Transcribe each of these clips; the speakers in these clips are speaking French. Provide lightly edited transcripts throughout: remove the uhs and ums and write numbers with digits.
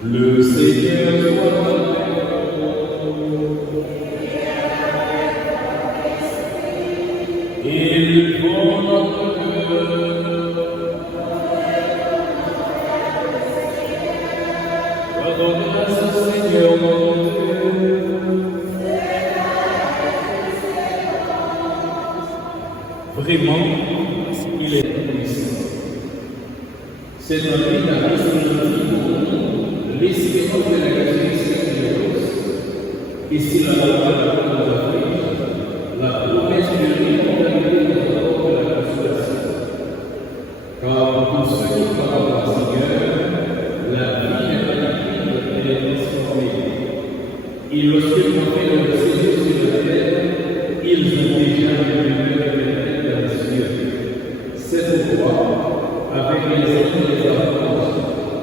Le Seigneur soit il faut notre cœur. Pardonne grâce au Seigneur mon Dieu. Vraiment, il est puissant. C'est un lui la responsabilité pour nous, l'espérance de la résurrection de l'os. Et c'est la loi de l'Afrique, la promesse de l'immortalité de la consolation. Car pour ceux qui croient dans le Seigneur, la vie est transformée. Et lorsque l'on fait le séjour sur la terre, ils ont déjà une demeure éternelle dans les cieux. C'est pourquoi, avec les anges et les archanges,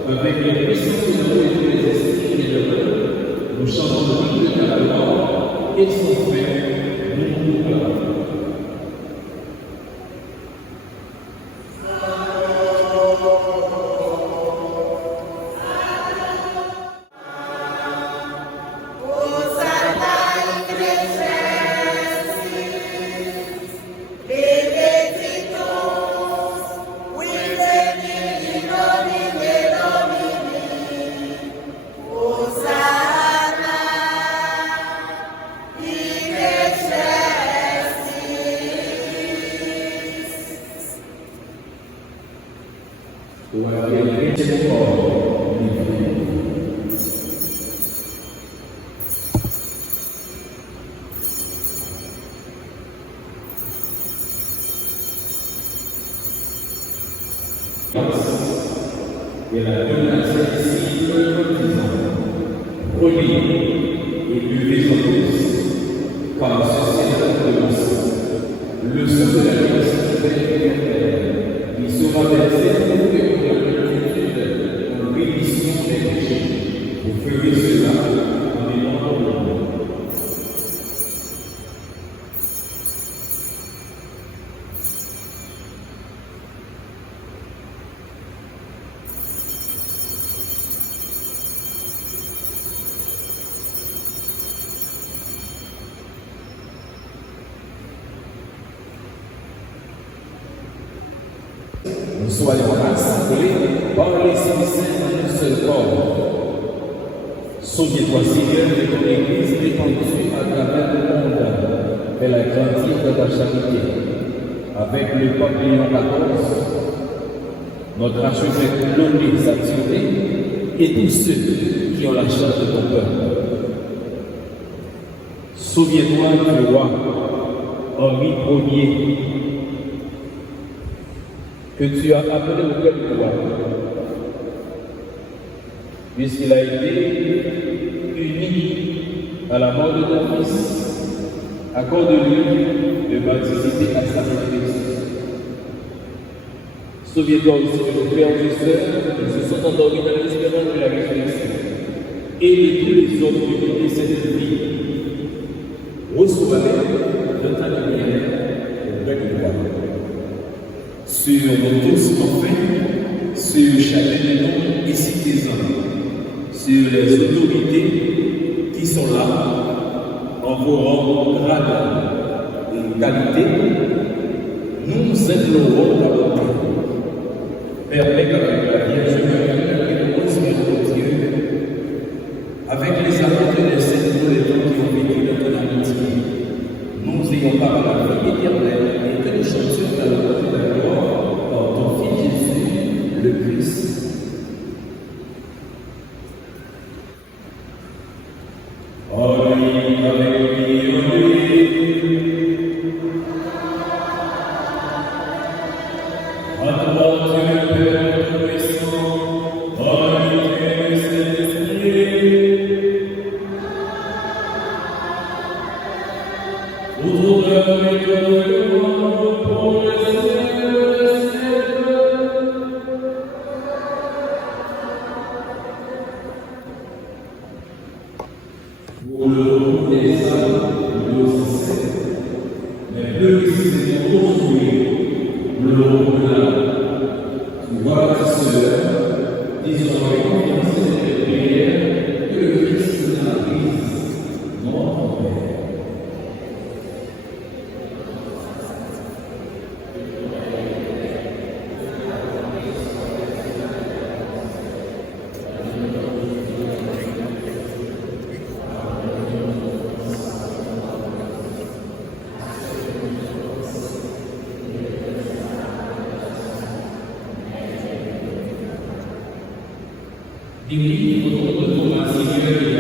avec les puissances de tous les esprits et de l'homme, nous chantons le de la gloire et son fait, nous nous glorifions. Et la menace ici en disant, prenez et buvez en tous, car ceci est de mon sang, le sang de la rédemption éternelle, qui sera versé pour vous et pour la multitude en rémission des péchés. Vous ferez cela en mémoire de moi. Nous soyons rassemblés par l'Esprit Saint dans un seul corps. Souviens-toi, Seigneur, de ton Église répandue à travers le monde. Fais-la grandir dans ta charité. Avec le pape Léon XIV, notre archevêque Lolé Saturé et tous ceux qui ont la charge de ton peuple. Souviens-toi du roi Henri Ier, que tu as appelé au cœur du roi, puisqu'il a été uni à la mort de ton fils, accorde-lui de participer à sa résurrection. Souviens-toi aussi de nos frères et sœurs qui se sont endormis dans l'espérance de la résurrection et de tous les autres qui ont cette vie. Reçois-les de ta lumière au cœur du roi. Sur nous tous, enfin, sur chacun de nous et citoyens, sur les autorités qui sont là, en vos rangs grades et qualité, nous implorons ta bonté. Permets qu'avec la Vierge Marie et le Seigneur de Dieu, avec les amours des saints de les temps qui ont vécu dans ton amitié, nous ayons par la vie éternelle et que nous chantions à la de la gloire par ton Fils Jésus, le Christ. Pour le repos des âmes, nous aussi, mais eux qui se sont construits, nous le repos de l'âme. Tu vois, ma sœur, disons avec confiance et qui livre au nom de Thomas, Seigneur et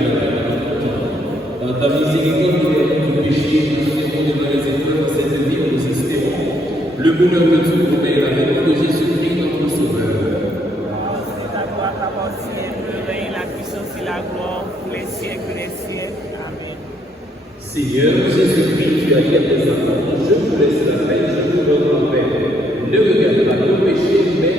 dans ta miséricorde, nous péchés, nous souhaitons devant les épreuves de cette vie, nous espérons le bonheur de tout le pays, la venue de Jésus-Christ, notre Sauveur. C'est ta gloire qu'appartient le règne, la puissance et la gloire pour les siècles des siècles. Amen. Seigneur Jésus-Christ, tu as dit à tes enfants, je vous laisse la paix, je vous donne la paix. Ne regarde pas nos péchés, mais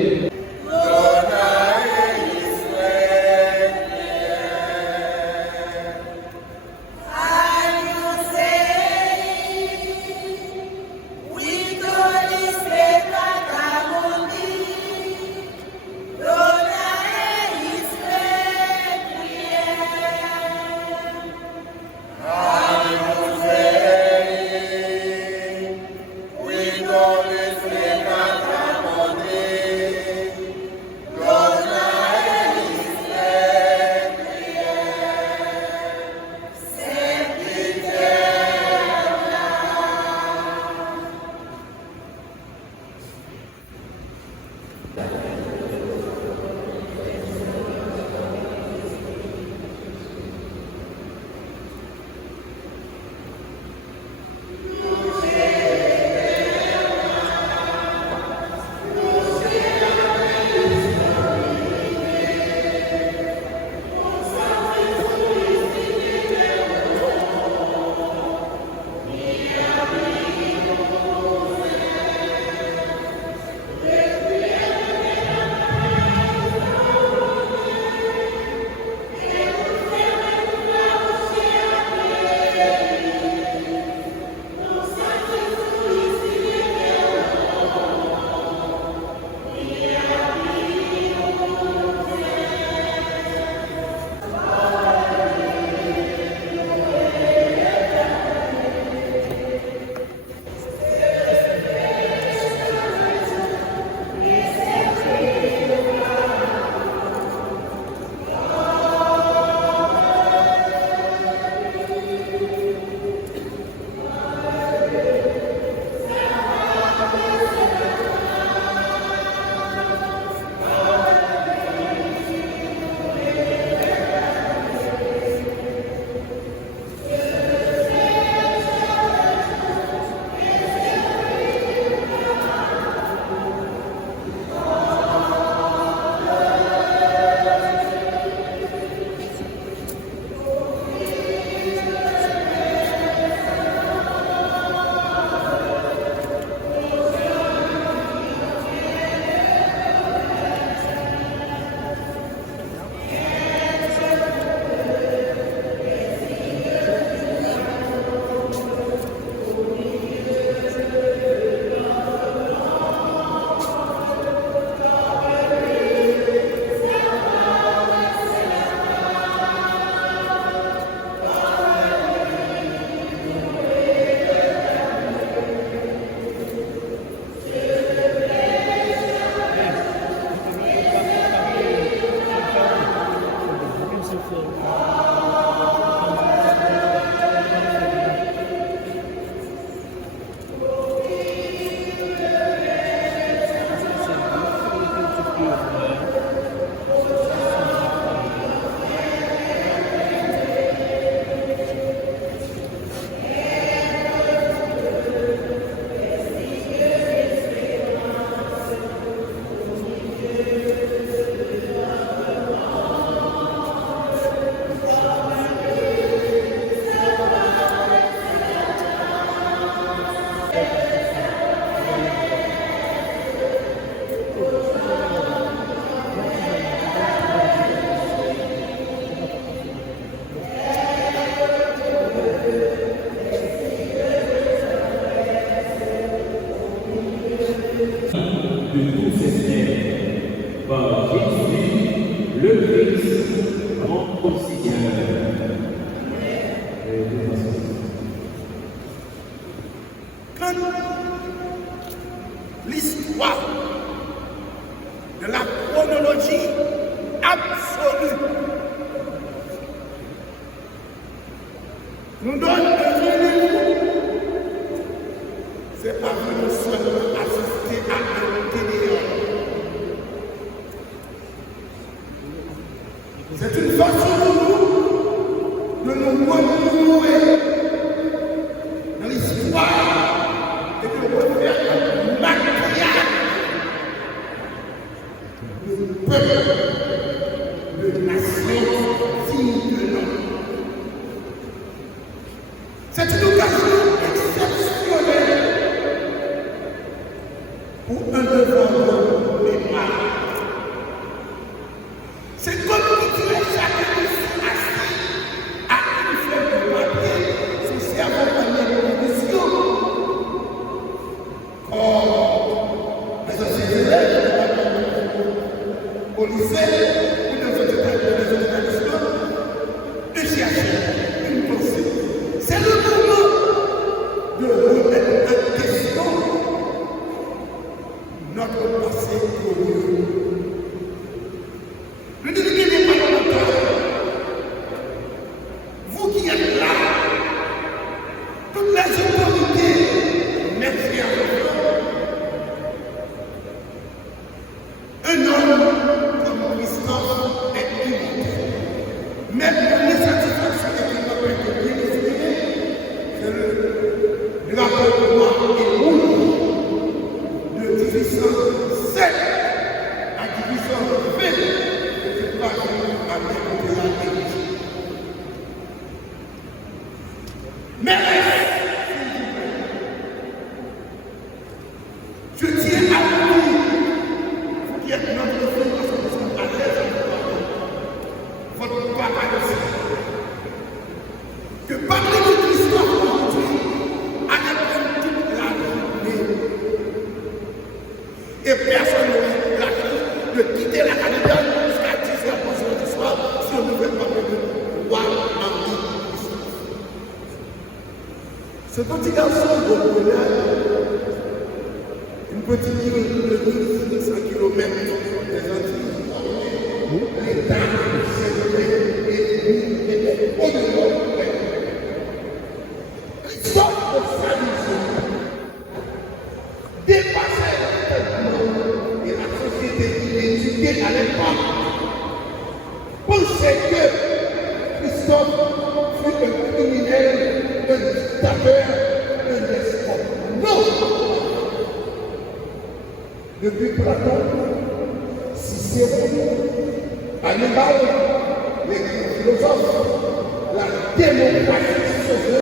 par Jésus, le Christ, notre Seigneur. Quand l'histoire de la chronologie absolue nous donne un rendez-vous, c'est pas venir seulement assister à un téléon. C'est une façon pour nous de nous renouer dans l'histoire et de refaire un maquillage de peuple, de nation digne de nom. C'est une occasion exceptionnelle pour un devoir de mémoire. C'est comme si tu es chacun ici assis à une feuille de papier, son cerveau en évolution. Comme les anciens élèves au lycée ou dans les établissements, de chercher une pensée. C'est le moment de remettre en question notre passé glorieux. Le délégué des parlementaires, vous qui êtes là, toutes les autorités, merci à vous. Un homme comme Christophe est immortel. Même pour les satisfactions qui m'appellent de bien exprimer, c'est le drapeau noir et rouge de division 7 à division 20. C'est pas à la mais je tiens à vous dire, vous qui êtes notre frère, parce que nous sommes à l'aise avec votre parole aussi, que parler de l'histoire aujourd'hui a été toute la journée. Et personne n'a la chance de quitter la capitale jusqu'à 10h du soir si on ne veut pas de roi Henri. Ce petit garçon au village, une petite île de 1200 km des Antilles, l'État était au-delà. L'histoire de sa vision dépassait tellement et la société qui l'éduquait à l'époque pensait que Christophe fut un criminel, un dictateur, un despote. Non! Depuis Platon, Cicéron, Hannibal, les philosophes, la démocratie sociale